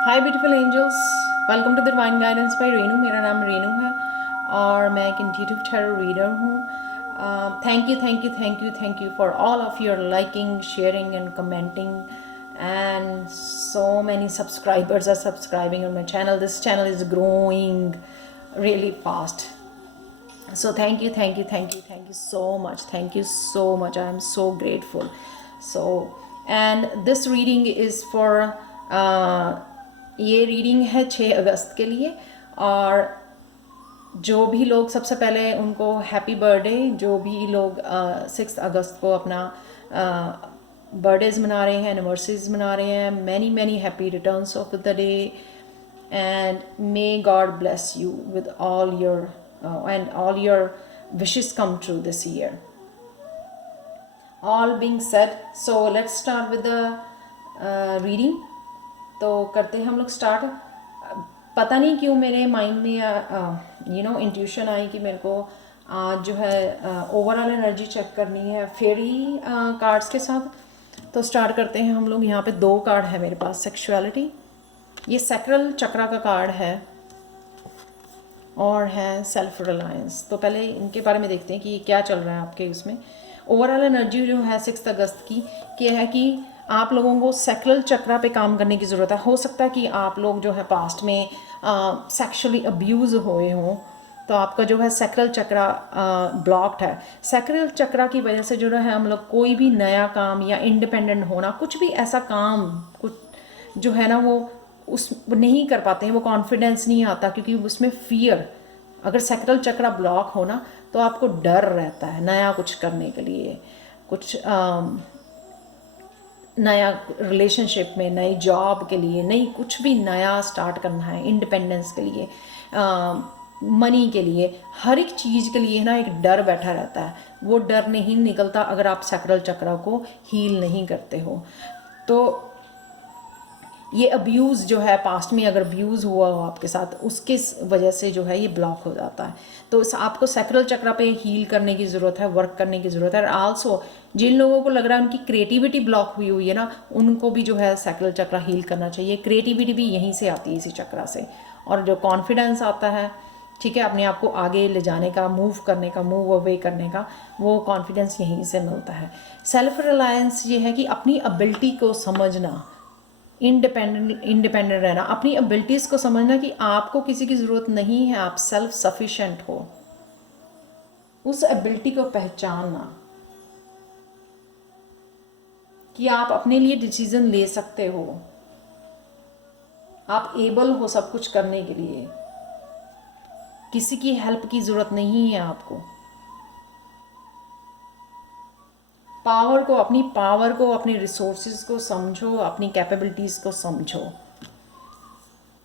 Hi beautiful angels, welcome to the divine guidance by Renu. मेरा नाम रेनू है और मैं एक इंट्यूटिव टैरो रीडर हूँ। Thank you for all of your liking, sharing and commenting, and so many subscribers are subscribing on my channel. This channel is growing really fast, so thank you so much. Thank you so much. I am so grateful. So, and this reading is for ये reading है 6 अगस्त के लिए। और जो भी लोग, सबसे पहले उनको हैप्पी बर्थडे। जो भी लोग 6 अगस्त को अपना बर्थडेज मना रहे हैं, एनिवर्सरीज मना रहे हैं, many many happy returns of the day, and may God bless you with all your and all your wishes come true this year. All being said, so let's start with the reading. तो करते हैं हम लोग start. पता नहीं क्यों मेरे mind में इंट्यूशन आई कि मेरे को आज जो है ओवरऑल एनर्जी चेक करनी है फेरी कार्ड्स के साथ। तो स्टार्ट करते हैं हम लोग। यहाँ पे 2 कार्ड है मेरे पास। सेक्सुअलिटी, ये सैक्रल चक्रा का कार्ड है, और है सेल्फ रिलायंस। तो पहले इनके बारे में देखते हैं कि क्या चल रहा है आपके उसमें। ओवरऑल एनर्जी जो है 6 अगस्त की क्या है कि आप लोगों को सैक्रल चक्रा पे काम करने की ज़रूरत है। हो सकता है कि आप लोग जो है पास्ट में सेक्सुअली अब्यूज़ हुए हों, तो आपका जो है सैक्रल चक्रा ब्लॉक्ड है। सैक्रल चक्रा की वजह से जो है हम लोग कोई भी नया काम या इंडिपेंडेंट होना, कुछ भी ऐसा काम कुछ जो है ना वो उस नहीं कर पाते हैं। वो कॉन्फिडेंस नहीं आता क्योंकि उसमें फियर, अगर सैक्रल चक्रा ब्लॉक हो ना तो आपको डर रहता है नया कुछ करने के लिए, कुछ नया रिलेशनशिप में, नई जॉब के लिए, नई कुछ भी नया स्टार्ट करना है, इंडिपेंडेंस के लिए, मनी के लिए, हर एक चीज़ के लिए ना एक डर बैठा रहता है। वो डर नहीं निकलता अगर आप सैक्रल चक्रा को हील नहीं करते हो। तो ये अब्यूज़ जो है पास्ट में अगर अब्यूज़ हुआ हो आपके साथ, उसके वजह से जो है ये ब्लॉक हो जाता है। तो आपको सैक्रल चक्रा पे हील करने की ज़रूरत है, वर्क करने की ज़रूरत है। और आल्सो जिन लोगों को लग रहा है उनकी क्रिएटिविटी ब्लॉक हुई हुई है ना, उनको भी जो है सैक्रल चक्रा हील करना चाहिए। क्रिएटिविटी भी यहीं से आती है, इसी चक्रा से। और जो कॉन्फिडेंस आता है, ठीक है, अपने आप को आगे ले जाने का, मूव करने का, मूव अवे करने का, वो कॉन्फिडेंस यहीं से मिलता है। सेल्फ रिलायंस ये है कि अपनी एबिलिटी को समझना, इंडिपेंडेंट रहना, अपनी एबिलिटीज़ को समझना कि आपको किसी की ज़रूरत नहीं है, आप सेल्फ सफिशेंट हो। उस एबिलिटी को पहचानना कि आप अपने लिए डिसीजन ले सकते हो, आप एबल हो सब कुछ करने के लिए, किसी की हेल्प की ज़रूरत नहीं है आपको। पावर को, अपनी पावर को, अपने रिसोर्सेज को समझो, अपनी कैपेबिलिटीज़ को समझो।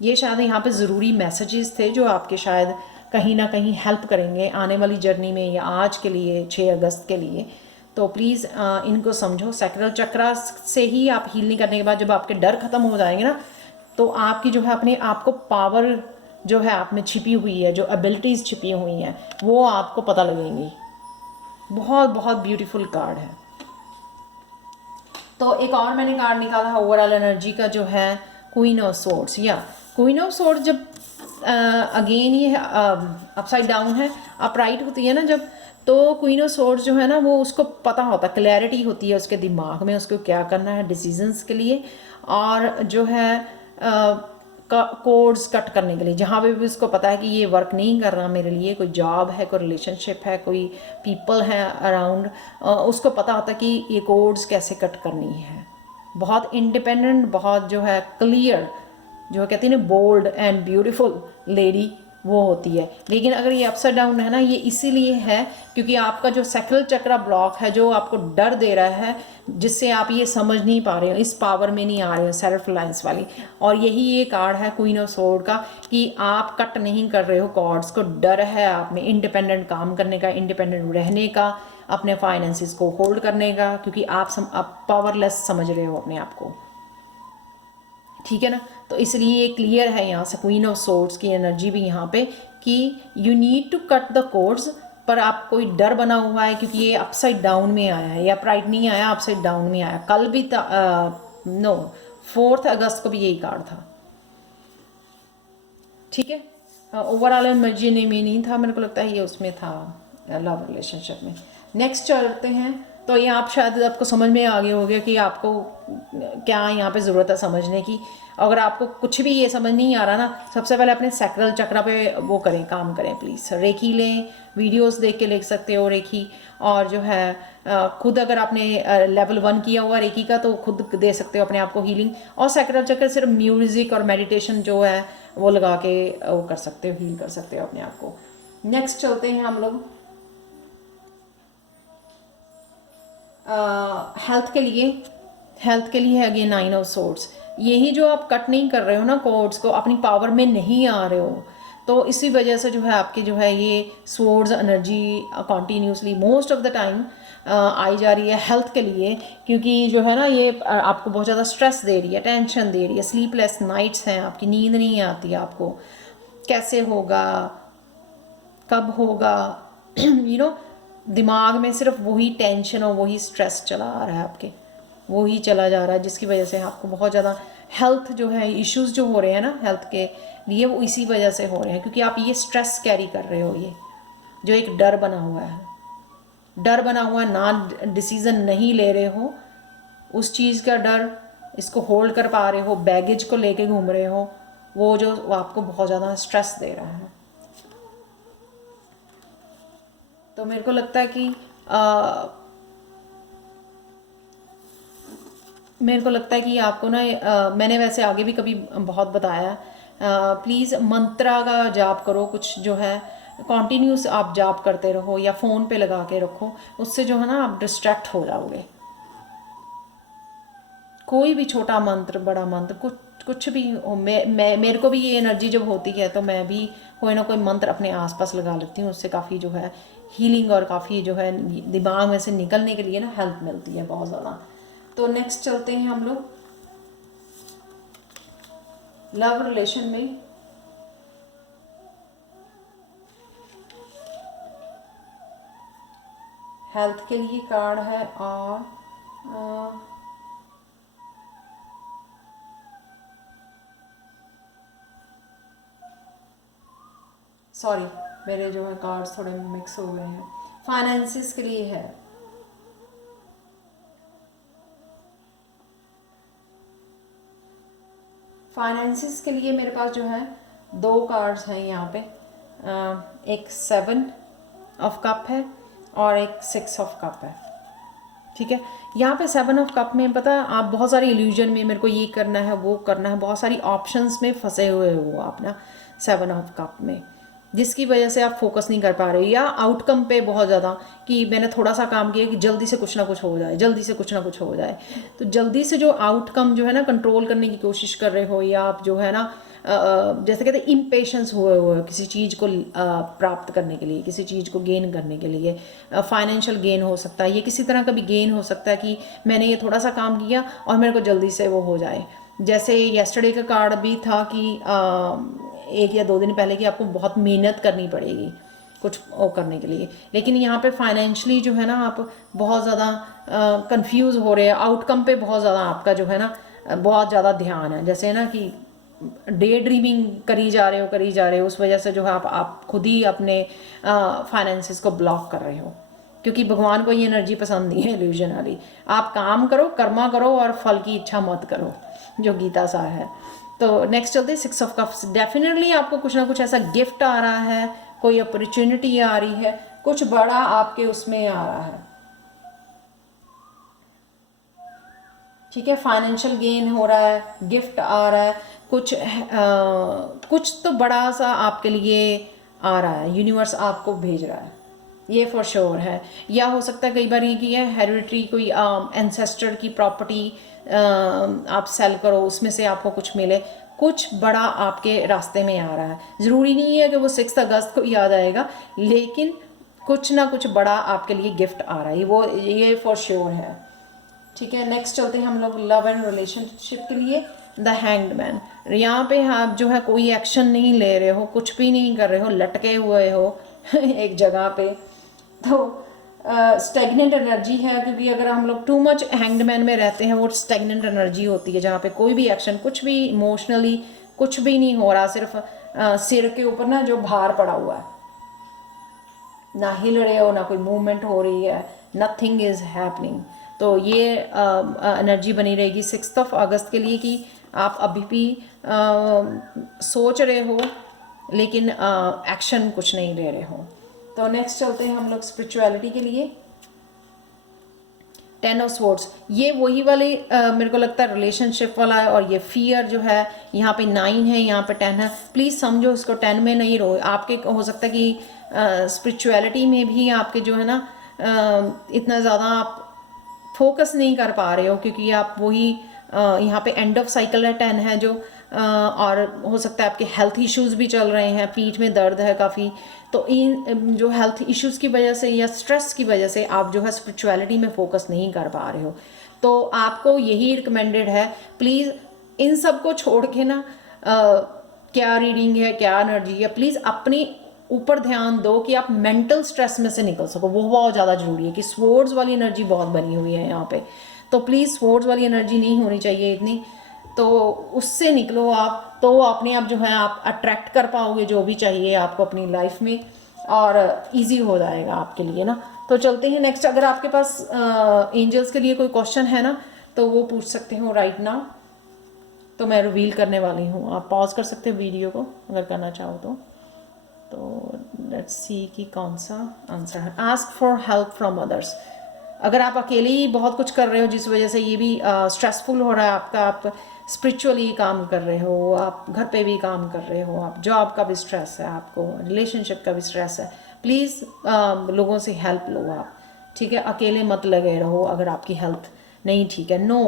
ये शायद यहाँ पे ज़रूरी मैसेजेस थे जो आपके शायद कहीं ना कहीं हेल्प करेंगे आने वाली जर्नी में, या आज के लिए 6 अगस्त के लिए। तो प्लीज़ इनको समझो। सैक्रल चक्रा से ही आप हील करने के बाद जब आपके डर ख़त्म हो जाएंगे ना, तो आपकी जो है अपने आप को पावर जो है आप में छिपी हुई है, जो एबिलिटीज़ छिपी हुई हैं, वो आपको पता लगेंगी। बहुत बहुत ब्यूटीफुल कार्ड है। तो एक और मैंने कार्ड निकाला है ओवरऑल एनर्जी का, जो है क्वीन ऑफ सोर्ड्स। या क्वीन ऑफ सोर्ड्स जब अगेन ये अपसाइड डाउन है, अपराइट होती है ना जब, तो क्वीन ऑफ सोर्ड्स जो है ना वो उसको पता होता है, क्लैरिटी होती है उसके दिमाग में, उसको क्या करना है डिसीजंस के लिए, और जो है कोड्स कट करने के लिए। जहाँ पे भी उसको पता है कि ये वर्क नहीं कर रहा मेरे लिए, कोई जॉब है, कोई रिलेशनशिप है, कोई पीपल है अराउंड, उसको पता होता है कि ये कोड्स कैसे कट करनी है। बहुत इंडिपेंडेंट, बहुत जो है क्लियर, जो कहती है ना बोल्ड एंड ब्यूटीफुल लेडी, वो होती है। लेकिन अगर ये अपसाइड डाउन है ना, ये इसीलिए है क्योंकि आपका जो सैक्रल चक्रा ब्लॉक है, जो आपको डर दे रहा है, जिससे आप ये समझ नहीं पा रहे हो, इस पावर में नहीं आ रहे हो सेल्फ रिलायंस वाली। और यही ये कार्ड है क्वीन ऑफ सोर्ड का कि आप कट नहीं कर रहे हो कॉर्ड्स को। डर है आप में इंडिपेंडेंट काम करने का, इंडिपेंडेंट रहने का, अपने फाइनेंसिस को होल्ड करने का, क्योंकि आप पावरलेस समझ रहे हो अपने आप को। ठीक है ना, तो इसलिए ये क्लियर है यहाँ से क्वीन ऑफ सोर्ड्स की एनर्जी भी यहाँ पे कि you need to cut the cords, पर आप कोई डर बना हुआ है क्योंकि ये अपसाइड डाउन में आया है, या प्राइड नहीं आया, अपसाइड डाउन में आया। कल भी नो 4 अगस्त को भी यही कार्ड था। ठीक है, ओवरऑल एनर्जी में नहीं था, मेरे को लगता है ये उसमें था लव रिलेशनशिप में। नेक्स्ट चलते हैं। तो ये आप शायद आपको समझ में आ गया हो गया कि आपको क्या यहाँ पे ज़रूरत है समझने की। अगर आपको कुछ भी ये समझ नहीं आ रहा ना, सबसे पहले अपने सैक्रल चक्र पे वो करें, काम करें प्लीज़। रेकी लें, वीडियोस देख के लिख सकते हो रेकी, और जो है खुद अगर आपने लेवल 1 किया हुआ रेकी का तो खुद दे सकते हो अपने आप को हीलिंग। और सैक्रल चक्र सिर्फ म्यूज़िक और मेडिटेशन जो है वो लगा के वो कर सकते हो, हील कर सकते हो अपने आप को। नेक्स्ट चलते हैं हम लोग हेल्थ के लिए। हेल्थ के लिए है अगेन 9 ऑफ सोर्ड्स। यही जो आप कट नहीं कर रहे हो ना कॉर्ड्स को, अपनी पावर में नहीं आ रहे हो, तो इसी वजह से जो है आपकी जो है ये swords energy continuously most of the time I जा रही है हेल्थ के लिए। क्योंकि जो है ना ये आपको बहुत ज़्यादा स्ट्रेस दे रही है, टेंशन दे रही है, स्लीपलेस नाइट्स हैं, आपकी नींद नहीं आती आपको, कैसे होगा, कब होगा यू नो दिमाग में सिर्फ वही टेंशन और वही स्ट्रेस चला आ रहा है आपके, वही चला जा रहा है, जिसकी वजह से आपको बहुत ज़्यादा हेल्थ जो है इश्यूज जो हो रहे हैं ना हेल्थ के लिए, वो इसी वजह से हो रहे हैं। क्योंकि आप ये स्ट्रेस कैरी कर रहे हो, ये जो एक डर बना हुआ है, डर बना हुआ है, ना डिसीज़न नहीं ले रहे हो, उस चीज़ का डर, इसको होल्ड कर पा रहे हो, बैगेज को लेके घूम रहे हो, वो जो वो आपको बहुत ज़्यादा स्ट्रेस दे रहा है। तो मेरे को लगता है कि मेरे को लगता है कि आपको ना मैंने वैसे आगे भी कभी बहुत बताया, प्लीज़ मंत्रा का जाप करो, कुछ जो है कॉन्टीन्यूस आप जाप करते रहो या फ़ोन पे लगा के रखो, उससे जो है ना आप डिस्ट्रैक्ट हो जाओगे। कोई भी छोटा मंत्र, बड़ा मंत्र, कुछ कुछ भी हो, मैं मेरे को भी ये एनर्जी जब होती है तो मैं भी कोई ना कोई मंत्र अपने आसपास लगा लेती हूँ, उससे काफ़ी जो है हीलिंग और काफ़ी जो है दिमाग में से निकलने के लिए ना हेल्प मिलती है बहुत ज़्यादा। तो नेक्स्ट चलते हैं हम लोग लव रिलेशन में। हेल्थ के लिए कार्ड है और सॉरी मेरे जो है कार्ड्स थोड़े मिक्स हो गए हैं। फाइनेंसिस के लिए है, फाइनेंसिस के लिए मेरे पास जो है 2 कार्ड्स हैं यहाँ पे। एक 7 ऑफ कप है और एक 6 ऑफ कप है। ठीक है, यहाँ पे 7 ऑफ कप में पता है आप बहुत सारी इल्यूजन में, मेरे को ये करना है वो करना है, बहुत सारी ऑप्शंस में फंसे हुए हो आप ना 7 ऑफ कप में, जिसकी वजह से आप फोकस नहीं कर पा रहे हो, या आउटकम पे बहुत ज़्यादा कि मैंने थोड़ा सा काम किया कि जल्दी से कुछ ना कुछ हो जाए, जल्दी से कुछ ना कुछ हो जाए। तो जल्दी से जो आउटकम जो है ना कंट्रोल करने की कोशिश कर रहे हो, या आप जो है ना जैसे कहते हैं इम्पेशंस हुए हुए हो किसी चीज़ को प्राप्त करने के लिए, किसी चीज़ को गेन करने के लिए। फाइनेंशियल गेन हो सकता है, ये किसी तरह का भी गेन हो सकता है कि मैंने ये थोड़ा सा काम किया और मेरे को जल्दी से वो हो जाए। जैसे येस्टरडे का कार्ड भी था कि 1 या 2 दिन पहले कि आपको बहुत मेहनत करनी पड़ेगी कुछ वो करने के लिए, लेकिन यहाँ पे फाइनेंशियली जो है ना आप बहुत ज़्यादा कंफ्यूज हो रहे हैं, आउटकम पे बहुत ज़्यादा आपका जो है ना बहुत ज़्यादा ध्यान है, जैसे ना कि डे ड्रीमिंग करी जा रहे हो, उस वजह से जो है आप खुद ही अपने फाइनेंसिस को ब्लॉक कर रहे हो। क्योंकि भगवान को ये एनर्जी पसंद नहीं है इल्यूजन वाली। आप काम करो, कर्मा करो और फल की इच्छा मत करो, जो गीता सार है। तो नेक्स्ट चलते हैं 6 ऑफ कप्स। डेफिनेटली आपको कुछ ना कुछ ऐसा गिफ्ट आ रहा है, कोई अपॉर्चुनिटी आ रही है, कुछ बड़ा आपके उसमें आ रहा है। ठीक है, फाइनेंशियल गेन हो रहा है, गिफ्ट आ रहा है, कुछ तो बड़ा सा आपके लिए आ रहा है, यूनिवर्स आपको भेज रहा है, ये फॉर श्योर है। या हो सकता है कई बार ये कि है हेरिडिटरी कोई एंसेस्टर की प्रॉपर्टी आप सेल करो, उसमें से आपको कुछ मिले, कुछ बड़ा आपके रास्ते में आ रहा है। ज़रूरी नहीं है कि वो 6 अगस्त को ही आ जाएगा, लेकिन कुछ ना कुछ बड़ा आपके लिए गिफ्ट आ रहा है, वो ये फॉर श्योर है। ठीक है, नेक्स्ट चलते हैं हम लोग लव एंड रिलेशनशिप के लिए। द हैंग्ड मैन, यहाँ पे आप जो है कोई एक्शन नहीं ले रहे हो, कुछ भी नहीं कर रहे हो, लटके हुए हो एक जगह पे। तो स्टेगनेंट एनर्जी है, क्योंकि अगर हम लोग टू मच हैंग्ड मैन में रहते हैं, वो स्टेगनेंट एनर्जी होती है जहाँ पे कोई भी एक्शन, कुछ भी इमोशनली कुछ भी नहीं हो रहा, सिर्फ सिर के ऊपर ना जो भार पड़ा हुआ है, ना हिल रहे हो, ना कोई मूवमेंट हो रही है, नथिंग इज़ हैपनिंग। तो ये एनर्जी बनी रहेगी 6 अगस्त के लिए कि आप अभी भी सोच रहे हो लेकिन एक्शन कुछ नहीं ले रहे हो। तो नेक्स्ट चलते हैं हम लोग स्पिरिचुअलिटी के लिए। 10 ऑफ स्वॉर्ड्स, ये वही वाले मेरे को लगता है रिलेशनशिप वाला है, और ये फियर जो है यहाँ पे 9 है, यहाँ पे 10 है। प्लीज़ समझो इसको, 10 में नहीं रहो। आपके हो सकता है कि स्पिरिचुअलिटी में भी आपके जो है ना इतना ज़्यादा आप फोकस नहीं कर पा रहे हो, क्योंकि आप वही यहाँ पे एंड ऑफ साइकिल है, 10 है जो और हो सकता है आपके हेल्थ इश्यूज भी चल रहे हैं, पीठ में दर्द है काफ़ी। तो इन जो हेल्थ इश्यूज की वजह से या स्ट्रेस की वजह से आप जो है स्पिरिचुअलिटी में फोकस नहीं कर पा रहे हो। तो आपको यही रिकमेंडेड है, प्लीज़ इन सब को छोड़ के ना क्या रीडिंग है, क्या एनर्जी है, प्लीज़ अपनी ऊपर ध्यान दो कि आप मेंटल स्ट्रेस में से निकल सको। वो बहुत ज़्यादा ज़रूरी है कि स्वॉर्ड्स वाली एनर्जी बहुत बनी हुई है यहाँ पे। तो प्लीज़ स्वॉर्ड्स वाली एनर्जी नहीं होनी चाहिए इतनी, तो उससे निकलो आप, तो अपने आप जो है आप अट्रैक्ट कर पाओगे जो भी चाहिए आपको अपनी लाइफ में, और इजी हो जाएगा आपके लिए ना। तो चलते हैं नेक्स्ट। अगर आपके पास एंजल्स के लिए कोई क्वेश्चन है ना तो वो पूछ सकते हो राइट नाउ। तो मैं रिवील करने वाली हूँ, आप पॉज कर सकते हो वीडियो को अगर करना चाहो तो लेट्स सी कि कौन सा आंसर है। Ask for help from others. अगर आप अकेले ही बहुत कुछ कर रहे हो जिस वजह से ये भी स्ट्रेसफुल हो रहा है आपका, आप स्पिरिचुअली काम कर रहे हो, आप घर पे भी काम कर रहे हो, आप जॉब का भी स्ट्रेस है, आपको रिलेशनशिप का भी स्ट्रेस है, प्लीज़ लोगों से हेल्प लो आप, ठीक है। अकेले मत लगे रहो अगर आपकी हेल्थ नहीं ठीक है। नो,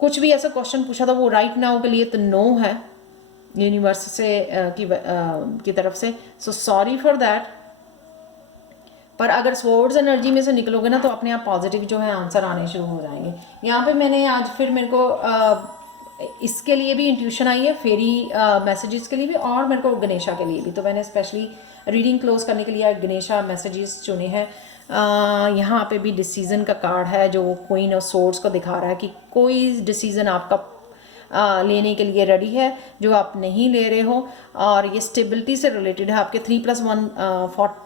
कुछ भी ऐसा क्वेश्चन पूछा था वो राइट नाउ के लिए तो नो है यूनिवर्स से की तरफ से, सो सॉरी फॉर दैट। पर अगर स्वॉर्ड्स एनर्जी में से निकलोगे ना तो अपने आप पॉजिटिव जो है आंसर आने शुरू हो जाएंगे। यहाँ पे मैंने आज फिर मेरे को इसके लिए भी इंट्यूशन आई है, फेरी मैसेजेस के लिए भी, और मेरे को गणेशा के लिए भी। तो मैंने स्पेशली रीडिंग क्लोज करने के लिए गणेशा मैसेजेस चुने हैं। यहाँ पे भी डिसीज़न का कार्ड है जो क्वीन ऑफ सोर्ड्स को दिखा रहा है कि कोई डिसीज़न आपका लेने के लिए रेडी है जो आप नहीं ले रहे हो, और ये स्टेबिलिटी से रिलेटेड है। आपके 3+1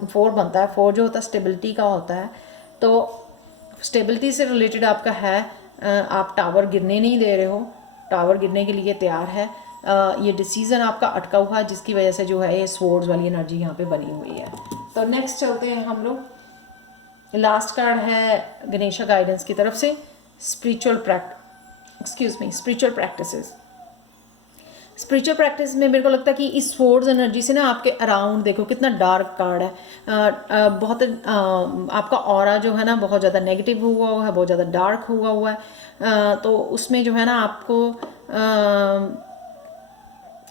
4 बनता है, 4 जो होता है स्टेबिलिटी का होता है, तो स्टेबिलिटी से रिलेटेड आपका है। आप टावर गिरने नहीं दे रहे हो, टावर गिरने के लिए तैयार है। ये डिसीज़न आपका अटका हुआ है जिसकी वजह से जो है ये स्वॉर्ड्स वाली एनर्जी यहाँ पे बनी हुई है। तो नेक्स्ट चलते हैं हम लोग, लास्ट कार्ड है गणेशा गाइडेंस की तरफ से, स्पिरिचुअल प्रैक्टिसेस। स्पिरिचुअल प्रैक्टिस में मेरे को लगता है कि इस स्वॉर्ड्स एनर्जी से ना आपके अराउंड देखो कितना डार्क कार्ड है। बहुत आपका ऑरा जो है ना बहुत ज़्यादा नेगेटिव हुआ है, बहुत ज़्यादा डार्क हुआ है। तो उसमें जो है ना आपको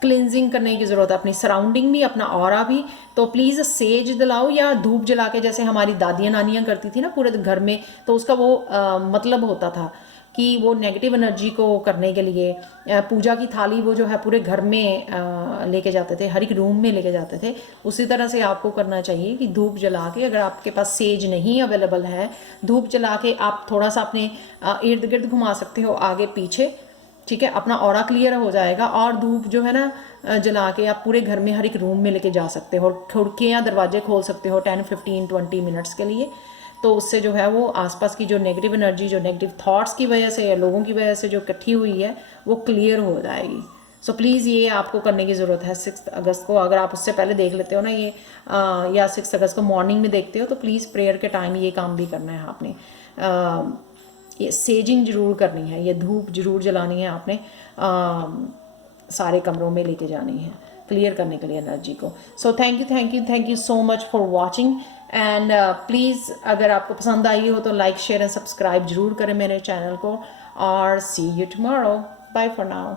क्लिनजिंग करने की ज़रूरत है, अपनी सराउंडिंग भी, अपना ऑरा भी। तो प्लीज़ सेज जलाओ या धूप जला के, जैसे हमारी दादियाँ नानियाँ करती थी ना पूरे घर में। तो उसका वो मतलब होता था कि वो नेगेटिव एनर्जी को करने के लिए पूजा की थाली वो जो है पूरे घर में लेके जाते थे, हर एक रूम में लेके जाते थे। उसी तरह से आपको करना चाहिए कि धूप जला के, अगर आपके पास सेज नहीं अवेलेबल है, धूप जला के आप थोड़ा सा अपने इर्द गिर्द घुमा सकते हो, आगे पीछे, ठीक है। अपना ऑरा क्लियर हो जाएगा। और धूप जो है ना जला के आप पूरे घर में हर एक रूम में लेके जा सकते हो, और खिड़कियाँ दरवाजे खोल सकते हो 10, 15, 20 मिनट्स के लिए। तो उससे जो है वो आसपास की जो नेगेटिव एनर्जी, जो नेगेटिव थॉट्स की वजह से या लोगों की वजह से जो इकट्ठी हुई है वो क्लियर हो जाएगी। सो प्लीज़ ये आपको करने की ज़रूरत है 6 अगस्त को। अगर आप उससे पहले देख लेते हो ना ये या 6 अगस्त को मॉर्निंग में देखते हो तो प्लीज़ प्रेयर के टाइम ये काम भी करना है आपने। ये सेजिंग जरूर करनी है, ये धूप जरूर जलानी है आपने, सारे कमरों में लेके जानी है क्लियर करने के लिए एनर्जी को। So thank you so much for watching. And please अगर आपको पसंद आई हो तो लाइक, शेयर एंड सब्सक्राइब जरूर करें मेरे चैनल को। और see you tomorrow, bye for now.